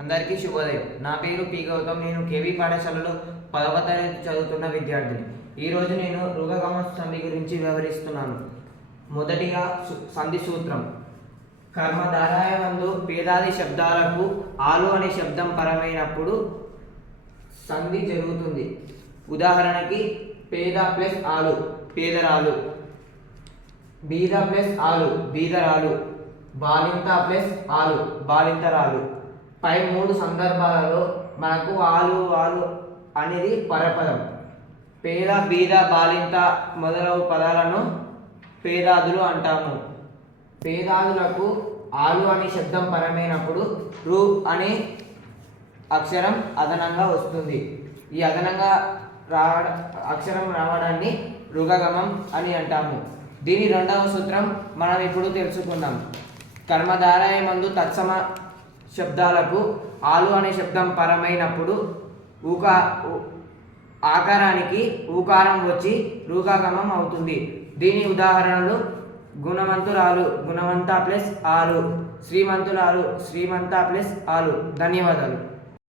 అందరికీ శుభోదయం. నా పేరు పి గౌతమ్. నేను కేవీ పాఠశాలలో పదవ తరగతి చదువుతున్న విద్యార్థిని. ఈరోజు నేను రుగగమ సంధి గురించి వివరిస్తున్నాను. మొదటిగా సంధి సూత్రం. కర్మధారాయందు పేదాది శబ్దాలకు ఆలు అనే శబ్దం పరమైనప్పుడు సంధి జరుగుతుంది. ఉదాహరణకి పేద ప్లస్ ఆలు పేదరాలు. బీద ప్లస్ ఆలు బీదరాలు. బాలింత ప్లస్ ఆలు బాలింతరాలు. పై మూడు సందర్భాలలో మనకు ఆలు ఆలు అనేది పరపదం. పేద బీద బాలింత మొదలగు పదాలను పేదాదులు అంటాము. పేదాదులకు ఆలు అనే శబ్దం పరమైనప్పుడు రూ అనే అక్షరం అదనంగా వస్తుంది. ఈ అదనంగా రావడ అక్షరం రావడాన్ని రుగగమం అని అంటాము. దీని రెండవ సూత్రం మనం ఇప్పుడు తెలుసుకుందాం. కర్మధారాయమందు తత్సమ శబ్దాలకు ఆలు అనే శబ్దం పరమైనప్పుడు ఊకా ఆకారానికి ఊకారం వచ్చి రూకాగమం అవుతుంది. దీని ఉదాహరణలు గుణవంతురాలు గుణవంత ప్లస్ ఆలు శ్రీమంతురాలు శ్రీమంత ప్లస్ ఆలు. ధన్యవాదాలు.